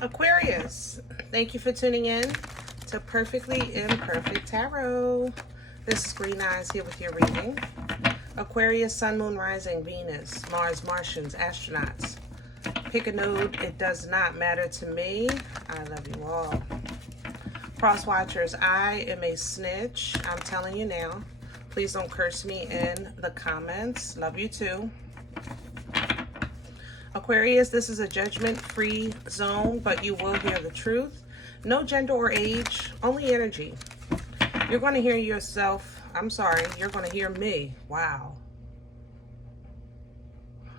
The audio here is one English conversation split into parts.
Aquarius, thank you for tuning in to Perfectly Imperfect Tarot. This is Green Eyes here with your reading. Aquarius, Sun, Moon, Rising, Venus, Mars, Martians, astronauts. Pick a node. It does not matter to me. I love you all. Cross watchers, I am a snitch. I'm telling you now. Please don't curse me in the comments. Love you too. Aquarius, this is a judgment-free zone, but you will hear the truth. No gender or age, only energy. You're going to hear yourself. I'm sorry, you're going to hear me. Wow.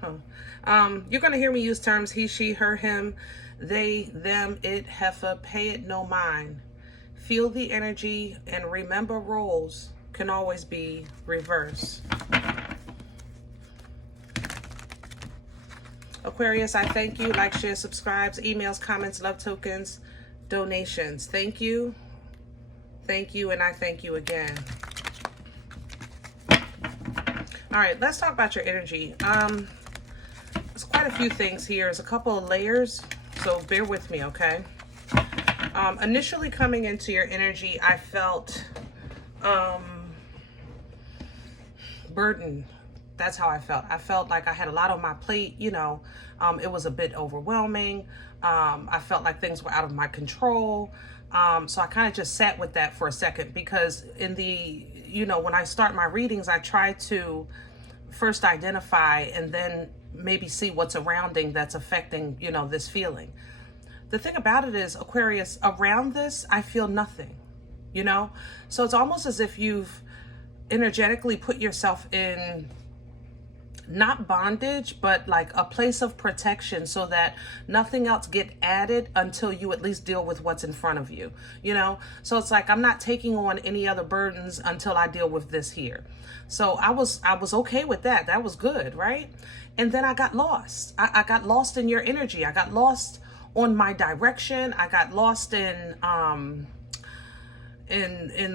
You're going to hear me use terms he, she, her, him, they, them, it, heifer, pay it no mind. Feel the energy and remember roles can always be reversed. Aquarius, I thank you. Like, share, subscribes, emails, comments, love tokens, donations. Thank you. Thank you, and I thank you again. All right, let's talk about your energy. There's quite a few things here. There's a couple of layers, so bear with me, okay? Initially coming into your energy, I felt burdened. That's how I felt. I felt like I had a lot on my plate, you know. It was a bit overwhelming. I felt like things were out of my control. So I kind of just sat with that for a second because in the, you know, when I start my readings, I try to first identify and then maybe see what's surrounding that's affecting, you know, this feeling. The thing about it is, Aquarius, around this, I feel nothing, you know? So it's almost as if you've energetically put yourself in not bondage, but like a place of protection so that nothing else get added until you at least deal with what's in front of you, you know? So it's like, I'm not taking on any other burdens until I deal with this here. So I was okay with that. That was good, right? And then I got lost. I got lost in your energy. I got lost on my direction. I got lost in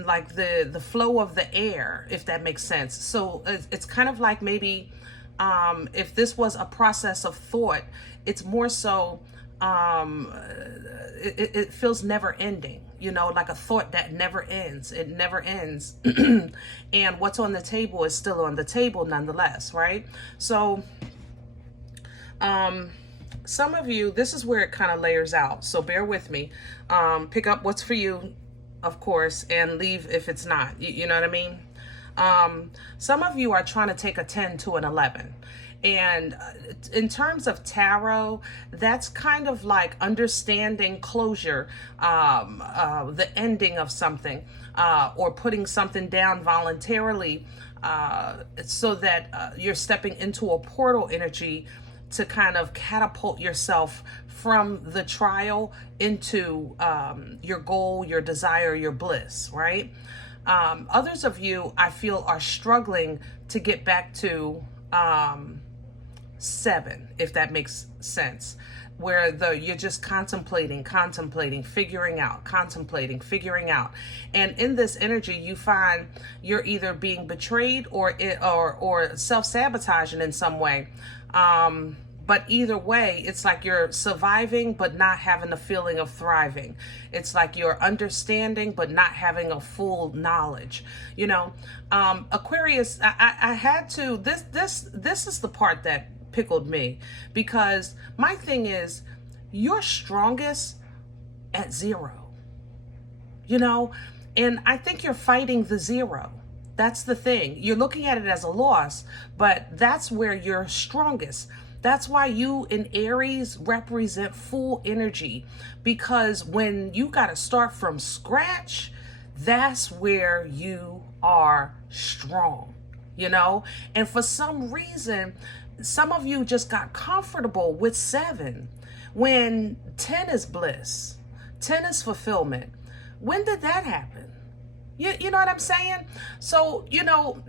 like the flow of the air, if that makes sense. So it's kind of like maybe if this was a process of thought, it's more so it feels never ending, you know, like a thought that never ends. It never ends. And what's on the table is still on the table nonetheless, right? So some of you, this is where it kind of layers out, so bear with me. Pick up what's for you, of course, and leave if it's not. You know what I mean? Some of you are trying to take a 10 to an 11. And in terms of tarot, that's kind of like understanding closure, the ending of something, or putting something down voluntarily, so that you're stepping into a portal energy to kind of catapult yourself from the trial into your goal, your desire, your bliss, right? Others of you, I feel, are struggling to get back to 7, if that makes sense, where you're just contemplating, figuring out, figuring out. And in this energy, you find you're either being betrayed or self-sabotaging in some way. But either way, it's like you're surviving, but not having the feeling of thriving. It's like you're understanding, but not having a full knowledge. You know, Aquarius, I had to, this is the part that pickled me, because my thing is, you're strongest at 0, you know, and I think you're fighting the 0. That's the thing. You're looking at it as a loss, but that's where you're strongest. That's why you in Aries represent full energy, because when you got to start from scratch, that's where you are strong, you know? And for some reason, some of you just got comfortable with 7 when 10 is bliss, 10 is fulfillment. When did that happen? You know what I'm saying? So, you know,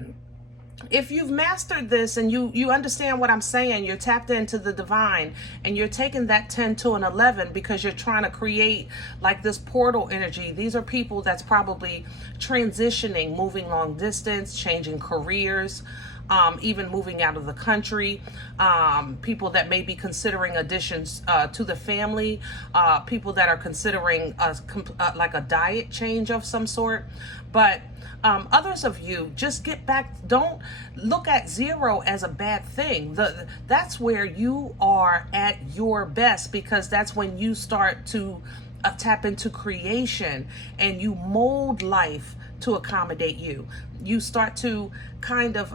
if you've mastered this and you understand what I'm saying, you're tapped into the divine and you're taking that 10 to an 11 because you're trying to create like this portal energy. These are people that's probably transitioning, moving long distance, changing careers, even moving out of the country, people that may be considering additions to the family, people that are considering like a diet change of some sort. But others of you, just get back. Don't look at zero as a bad thing. That's where you are at your best, because that's when you start to tap into creation and you mold life to accommodate you. You start to kind of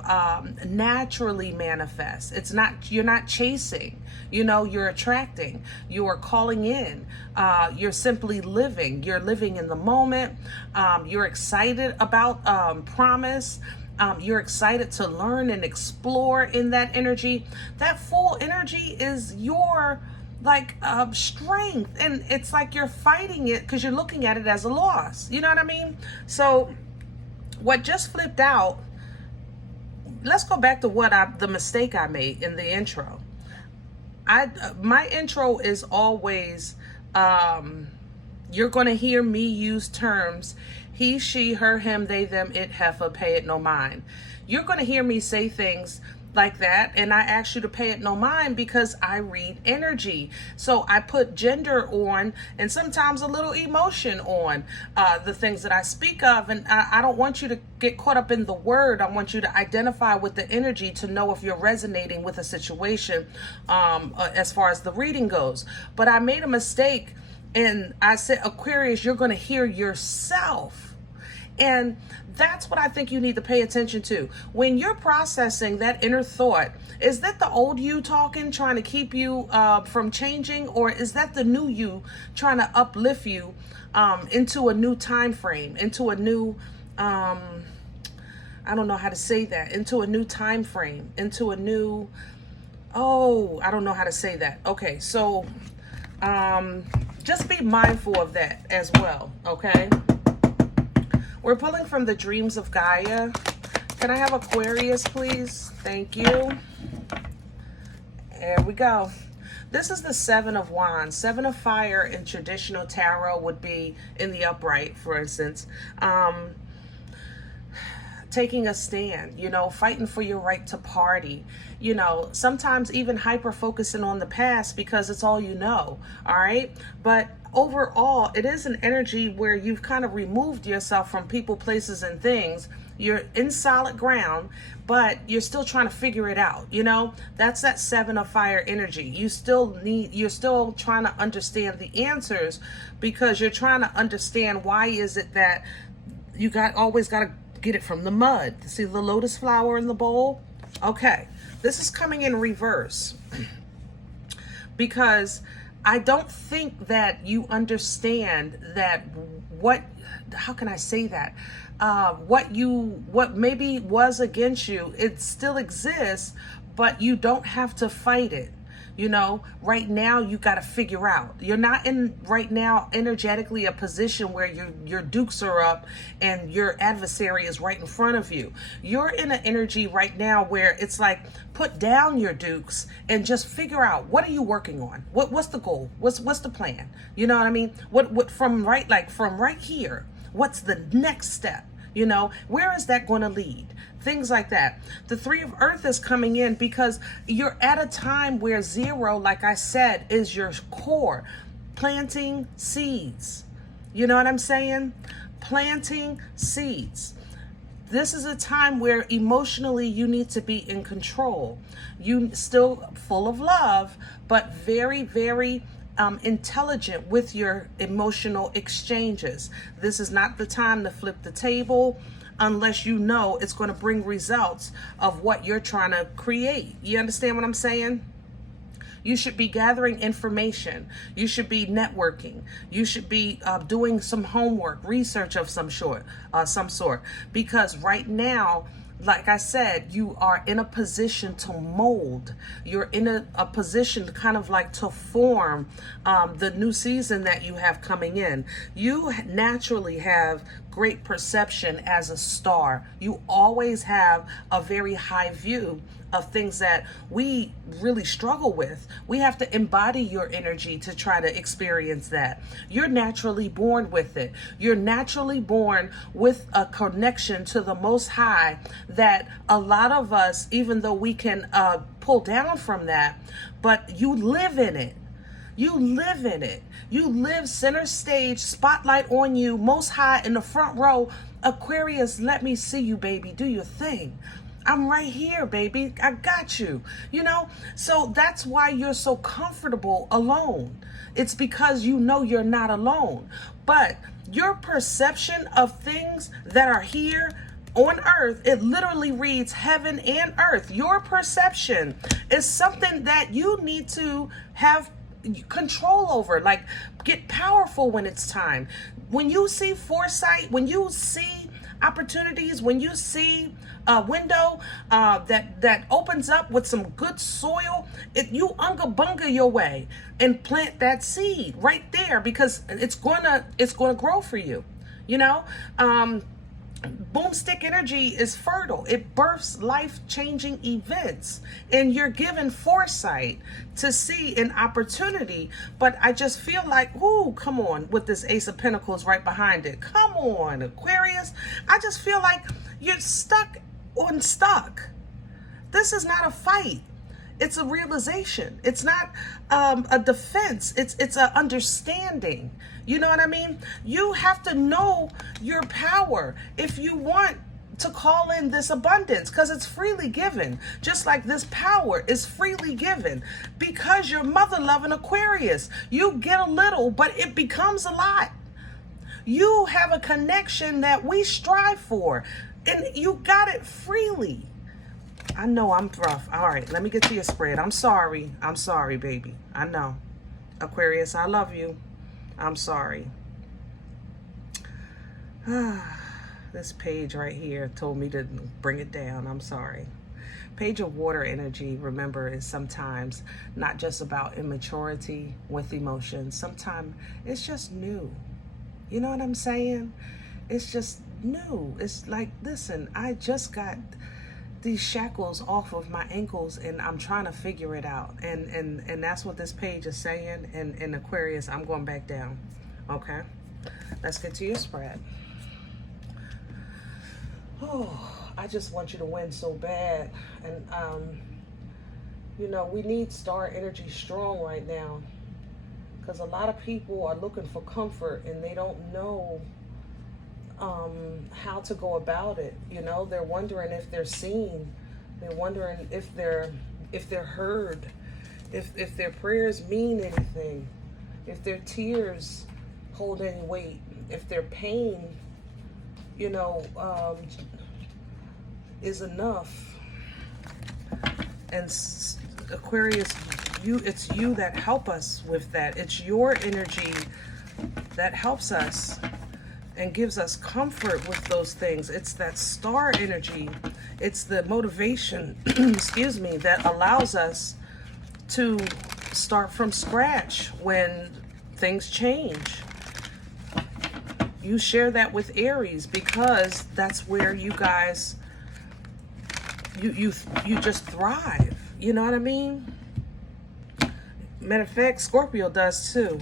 naturally manifest. You're not chasing, you're attracting, you're calling in, you're simply living. You're living in the moment. You're excited about promise. You're excited to learn and explore in that energy. That full energy is your strength, and it's like you're fighting it because you're looking at it as a loss. You know what I mean? So what just flipped out, let's go back to the mistake I made in the intro. My intro is always, you're going to hear me use terms he, she, her, him, they, them, it, heifer, pay it no mind. You're going to hear me say things like that, and I ask you to pay it no mind because I read energy. So I put gender on, and sometimes a little emotion on the things that I speak of, and I don't want you to get caught up in the word. I want you to identify with the energy to know if you're resonating with a situation as far as the reading goes. But I made a mistake, and I said, Aquarius, you're going to hear yourself. And that's what I think you need to pay attention to. When you're processing that inner thought, is that the old you talking, trying to keep you from changing? Or is that the new you trying to uplift you into a new time frame, into a new, I don't know how to say that, into a new time frame, into a new, I don't know how to say that. Okay, so just be mindful of that as well, okay? We're pulling from the Dreams of Gaia. Can I have Aquarius, please? Thank you. There we go. This is the Seven of Wands. Seven of Fire in traditional tarot would be in the upright, for instance. Taking a stand, fighting for your right to party, sometimes even hyper-focusing on the past because it's all you know, all right? But overall, it is an energy where you've kind of removed yourself from people, places, and things. You're in solid ground, but you're still trying to figure it out, That's that Seven of Fire energy. You're still trying to understand the answers because you're trying to understand why is it that you always got to get it from the mud. See the lotus flower in the bowl? Okay, this is coming in reverse because I don't think that you understand that how can I say that? What maybe was against you, it still exists, but you don't have to fight it. Right now you got to figure out. You're not in right now energetically a position where your dukes are up and your adversary is right in front of you. You're in an energy right now where it's like, put down your dukes and just figure out, what are you working on? What's the goal? What's the plan? You know what I mean? What from right here, what's the next step? Where is that going to lead? Things like that. The Three of Earth is coming in because you're at a time where zero, like I said, is your core. Planting seeds. You know what I'm saying? Planting seeds. This is a time where emotionally you need to be in control. You still full of love, but very, very intelligent with your emotional exchanges. This is not the time to flip the table unless you know it's going to bring results of what you're trying to create. You understand what I'm saying? You should be gathering information. You should be networking. You should be doing some homework, research of some sort, because right now, like I said, you are in a position to mold. You're in a position to kind of like to form the new season that you have coming in. You naturally have great perception as a star. You always have a very high view of things that we really struggle with. We have to embody your energy to try to experience that. You're naturally born with it. You're naturally born with a connection to the Most High that a lot of us, even though we can pull down from that, but you live in it. You live in it. You live center stage, spotlight on you, Most High in the front row. Aquarius, let me see you, baby. Do your thing. I'm right here, baby. I got you. You know, so that's why you're so comfortable alone. It's because you know you're not alone. But your perception of things that are here on earth, it literally reads heaven and earth. Your perception is something that you need to have control over, like get powerful when it's time. When you see foresight, when you see opportunities, when you see a window that opens up with some good soil, you unga bunga your way and plant that seed right there, because it's gonna grow for you. You know, boomstick energy is fertile. It births life-changing events, and you're given foresight to see an opportunity. But I just feel like, ooh, come on, with this Ace of Pentacles right behind it. Come on, Aquarius. I just feel like you're stuck. This is not a fight. It's a realization. It's not a defense. It's an understanding. You know what I mean? You have to know your power if you want to call in this abundance, because it's freely given. Just like this power is freely given, because you're mother-loving Aquarius. You get a little, but it becomes a lot. You have a connection that we strive for, and you got it freely. I know I'm rough. All right, let me get to your spread. I'm sorry. I'm sorry, baby. I know. Aquarius, I love you. I'm sorry. This page right here told me to bring it down. I'm sorry. Page of water energy, remember, is sometimes not just about immaturity with emotions. Sometimes it's just new. You know what I'm saying? It's just new. It's like, listen, I just got these shackles off of my ankles and I'm trying to figure it out. And that's what this page is saying. And Aquarius, I'm going back down. Okay? Let's get to your spread. Oh, I just want you to win so bad. And, you know, we need star energy strong right now, because a lot of people are looking for comfort and they don't know how to go about it. You know, they're wondering if they're seen. They're wondering if they're heard, if their prayers mean anything, if their tears hold any weight, if their pain, you know, is enough. And Aquarius, it's you that help us with that. It's your energy that helps us and gives us comfort with those things. It's that star energy. It's the motivation, excuse me, that allows us to start from scratch when things change. You share that with Aries because that's where you guys, you just thrive. You know what I mean? Matter of fact, Scorpio does too.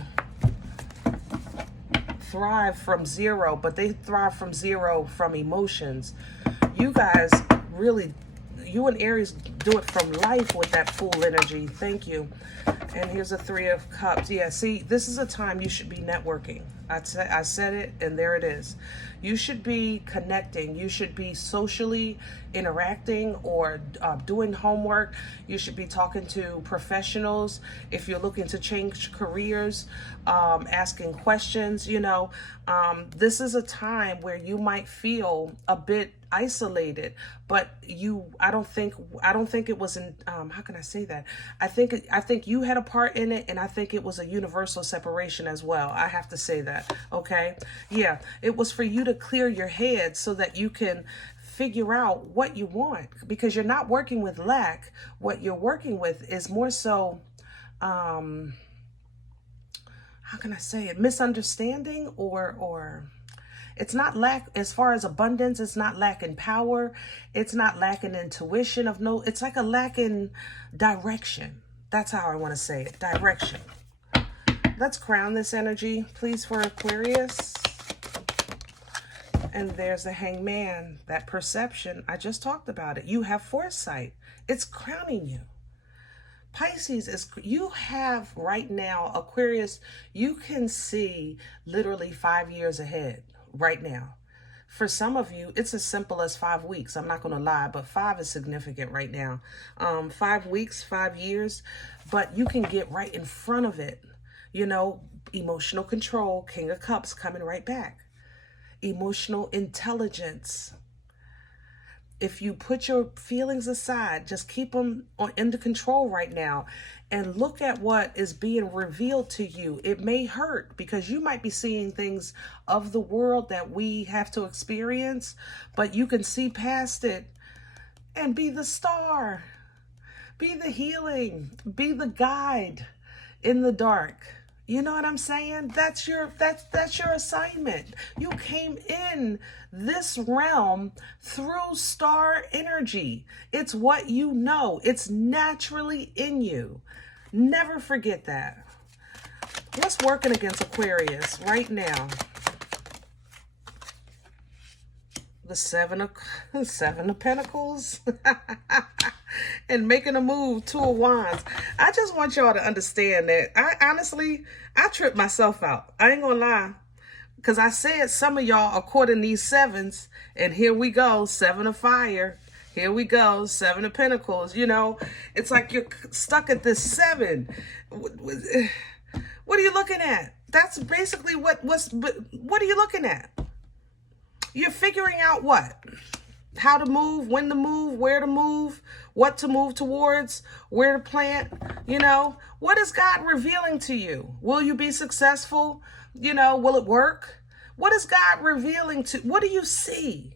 Thrive from zero, but they thrive from zero from emotions. You guys really, you and Aries do it from life with that full energy. Thank you. And here's a 3 of Cups. Yeah, see, this is a time you should be networking. I said it, and there it is. You should be connecting. You should be socially interacting or doing homework. You should be talking to professionals if you're looking to change careers, asking questions. You know, this is a time where you might feel a bit isolated, but I don't think it was in how can I say that? I think you had a part in it, and I think it was a universal separation as well. I have to say that. Okay, yeah, it was for you to clear your head so that you can figure out what you want, because you're not working with lack. What you're working with is more so how can I say it, misunderstanding, or It's not lack, as far as abundance, it's not lacking power. It's not lacking intuition of no, it's like a lack in direction. That's how I want to say it, direction. Let's crown this energy, please, for Aquarius. And there's the Hangman, that perception. I just talked about it. You have foresight. It's crowning you. Pisces is, you have right now, Aquarius, you can see literally 5 years ahead right now. For some of you, it's as simple as 5 weeks. I'm not going to lie, but 5 is significant right now. 5 weeks, 5 years, but you can get right in front of it. You know, emotional control, King of Cups coming right back. Emotional intelligence. If you put your feelings aside, just keep them under control right now and look at what is being revealed to you. It may hurt because you might be seeing things of the world that we have to experience, but you can see past it and be the star, be the healing, be the guide in the dark. You know what I'm saying? That's your assignment. You came in this realm through star energy. It's what you know. It's naturally in you. Never forget that. What's working against Aquarius right now? The Seven of Pentacles. And making a move, Two of Wands. I just want y'all to understand that I tripped myself out. I ain't gonna lie. Because I said some of y'all are caught in these sevens. And here we go, 7 of Fire. Here we go, 7 of Pentacles. You know, it's like you're stuck at this 7. What are you looking at? That's basically what are you looking at? You're figuring out what? How to move, when to move, where to move, what to move towards, where to plant, you know. What is God revealing to you? Will you be successful? You know, will it work? What is God revealing to, what do you see?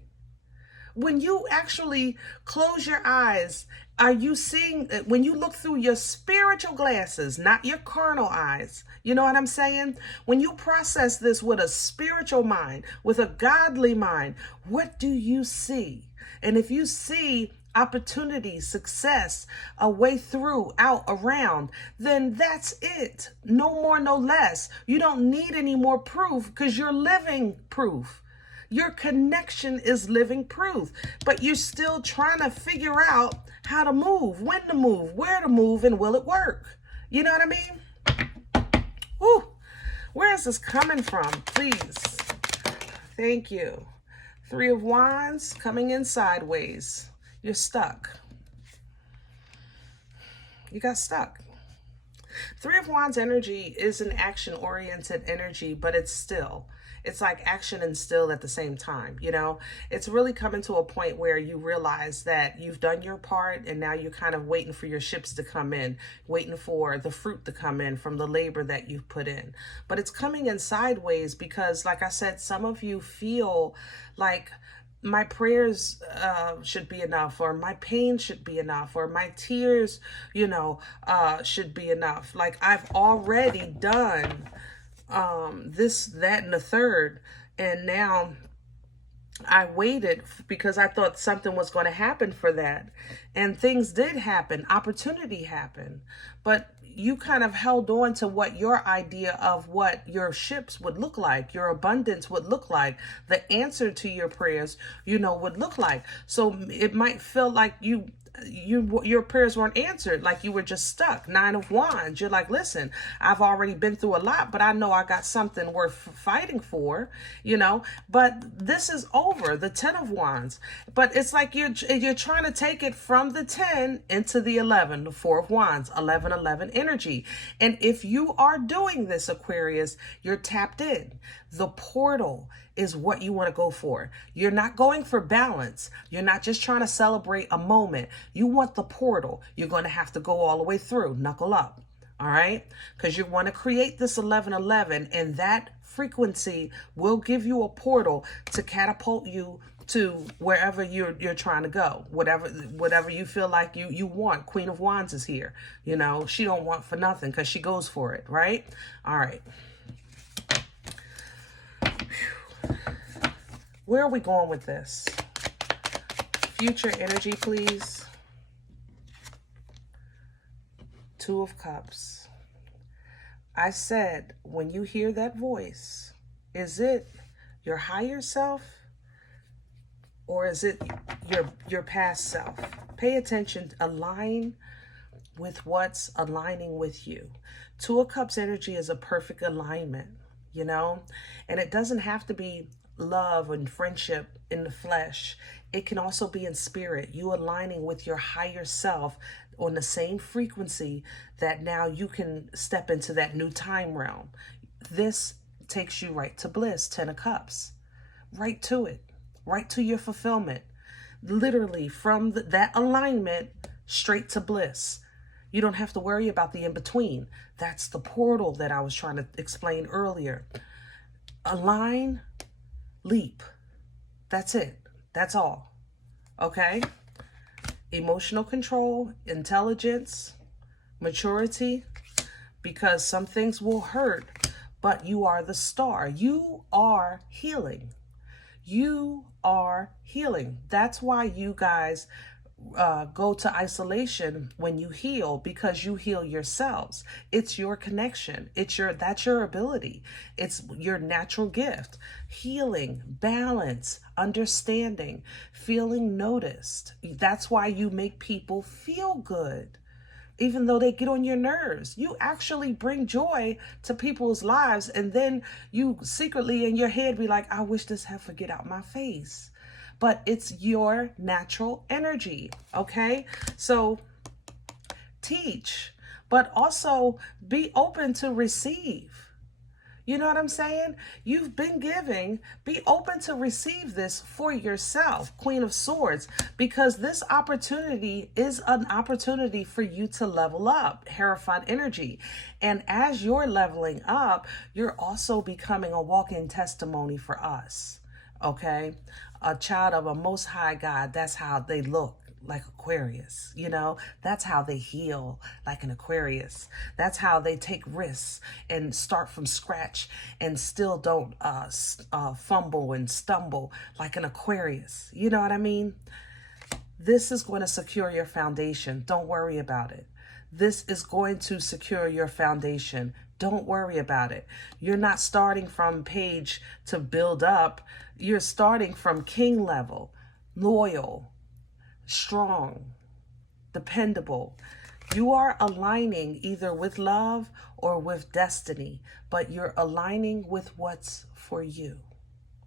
When you actually close your eyes, are you seeing, when you look through your spiritual glasses, not your carnal eyes, you know what I'm saying? When you process this with a spiritual mind, with a godly mind, what do you see? And if you see opportunity, success, a way through, out, around, then that's it. No more, no less. You don't need any more proof because you're living proof. Your connection is living proof, but you're still trying to figure out how to move, when to move, where to move, and will it work? You know what I mean? Whew. Where is this coming from? Please. Thank you. 3 of Wands coming in sideways. You're stuck. You got stuck. 3 of Wands energy is an action-oriented energy, but it's like action and still at the same time, you know? It's really coming to a point where you realize that you've done your part and now you're kind of waiting for your ships to come in, waiting for the fruit to come in from the labor that you've put in. But it's coming in sideways because, like I said, some of you feel like my prayers should be enough, or my pain should be enough, or my tears, you know, should be enough. Like I've already done this, that, and the third, and now I waited because I thought something was going to happen for that, and things did happen. Opportunity happened, but you kind of held on to what your idea of what your ships would look like, your abundance would look like, the answer to your prayers, you know, would look like. So it might feel like your prayers weren't answered, like you were just stuck. 9 of Wands. You're like, listen, I've already been through a lot, but I know I got something worth fighting for, you know, but this is over. The 10 of Wands. But it's like you're trying to take it from the 10 into the 11, the 4 of Wands, 11 energy. And if you are doing this, Aquarius, you're tapped in. The portal is what you want to go for. You're not going for balance. You're not just trying to celebrate a moment. You want the portal. You're going to have to go all the way through, knuckle up. All right? Because you want to create this 11, and that frequency will give you a portal to catapult you to wherever you're trying to go. Whatever you feel like you want. Queen of Wands is here. You know, she don't want for nothing because she goes for it, right? All right. Where are we going with this? Future energy, please. Two of Cups. I said, when you hear that voice, is it your higher self or is it your past self? Pay attention, align with what's aligning with you. Two of Cups energy is a perfect alignment, you know, and it doesn't have to be love and friendship in the flesh. It can also be in spirit, you aligning with your higher self on the same frequency that now you can step into that new time realm. This takes you right to bliss, 10 of Cups, right to it, right to your fulfillment, literally from that alignment straight to bliss. You don't have to worry about the in-between. That's the portal that I was trying to explain earlier. Align, leap. That's it. That's all. Okay? Emotional control, intelligence, maturity, because some things will hurt, but you are the star. You are healing. You are healing. That's why you guys go to isolation when you heal, because you heal yourselves. It's your connection. That's your ability. It's your natural gift. Healing, balance, understanding, feeling noticed. That's why you make people feel good. Even though they get on your nerves, you actually bring joy to people's lives, and then you secretly in your head be like, I wish this heifer get out my face. But it's your natural energy, okay? So teach, but also be open to receive. You know what I'm saying? You've been giving. Be open to receive this for yourself, Queen of Swords, because this opportunity is an opportunity for you to level up, Hierophant energy. And as you're leveling up, you're also becoming a walking testimony for us, okay? A child of a Most High God, that's how they look. Like Aquarius, you know, that's how they heal, like an Aquarius. That's how they take risks and start from scratch and still don't fumble and stumble like an Aquarius. You know what I mean? This is going to secure your foundation. Don't worry about it. This is going to secure your foundation. Don't worry about it. You're not starting from page to build up. You're starting from king level, loyal, strong, dependable. You are aligning either with love or with destiny, but you're aligning with what's for you.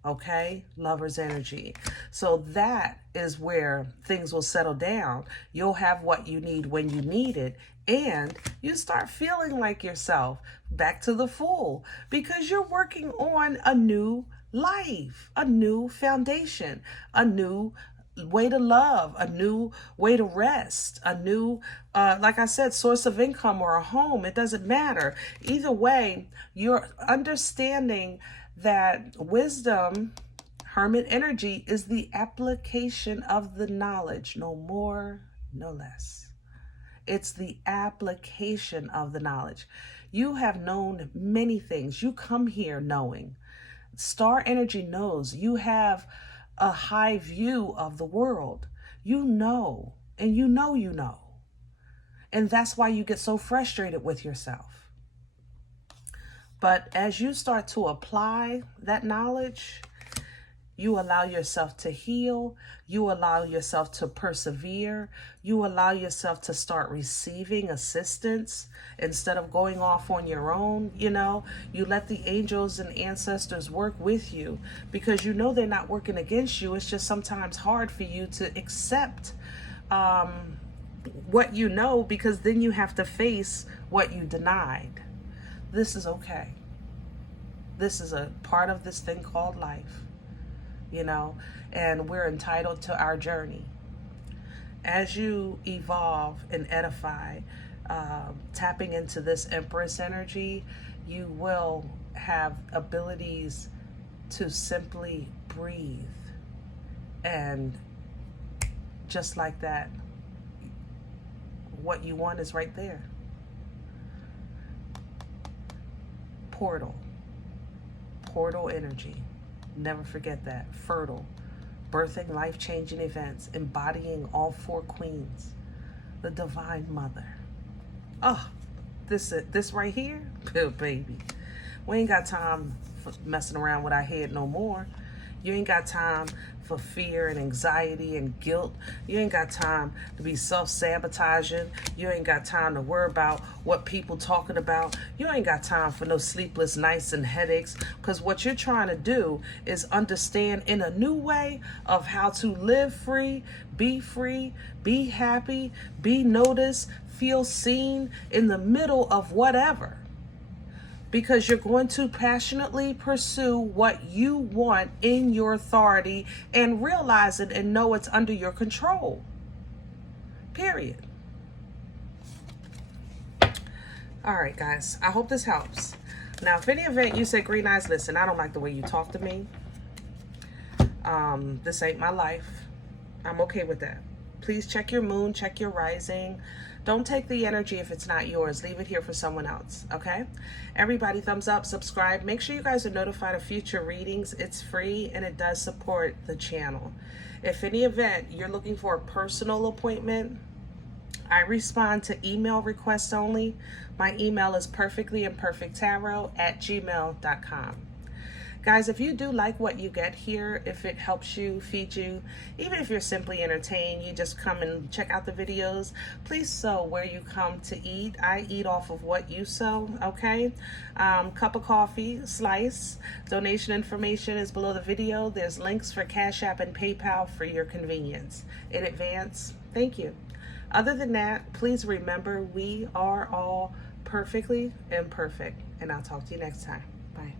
Okay? Lover's energy. So that is where things will settle down. You'll have what you need when you need it, and you start feeling like yourself, back to the Fool, because you're working on a new life, a new foundation, a new way to love, a new way to rest, a new, like I said, source of income or a home. It doesn't matter. Either way, you're understanding that wisdom, Hermit energy, is the application of the knowledge, no more, no less. It's the application of the knowledge. You have known many things. You come here knowing. Star energy knows. You have a high view of the world. You know, and you know you know. And that's why you get so frustrated with yourself. But as you start to apply that knowledge, you allow yourself to heal. You allow yourself to persevere. You allow yourself to start receiving assistance instead of going off on your own. You know, you let the angels and ancestors work with you because you know they're not working against you. It's just sometimes hard for you to accept what you know, because then you have to face what you denied. This is okay. This is a part of this thing called life. You know, and we're entitled to our journey. As you evolve and edify, tapping into this Empress energy, you will have abilities to simply breathe. And just like that, what you want is right there. Portal energy. Never forget that. Fertile. Birthing life-changing events. Embodying all 4 queens. The Divine Mother. Oh, this right here, baby. We ain't got time for messing around with our head no more. You ain't got time for fear and anxiety and guilt. You ain't got time to be self-sabotaging. You ain't got time to worry about what people talking about. You ain't got time for no sleepless nights and headaches, because what you're trying to do is understand in a new way of how to live free, be happy, be noticed, feel seen in the middle of whatever. Because you're going to passionately pursue what you want in your authority and realize it and know it's under your control. Period. All right, guys. I hope this helps. Now, if any event you say, Green Eyes, listen, I don't like the way you talk to me. This ain't my life. I'm okay with that. Please check your moon, check your rising. Don't take the energy if it's not yours. Leave it here for someone else, okay? Everybody, thumbs up, subscribe. Make sure you guys are notified of future readings. It's free, and it does support the channel. If any event you're looking for a personal appointment, I respond to email requests only. My email is perfectlyimperfecttarot@gmail.com. Guys, if you do like what you get here, if it helps you, feed you, even if you're simply entertained, you just come and check out the videos, please sow where you come to eat. I eat off of what you sow, okay? Cup of coffee, slice. Donation information is below the video. There's links for CashApp and PayPal for your convenience. In advance, thank you. Other than that, please remember we are all perfectly imperfect. And I'll talk to you next time. Bye.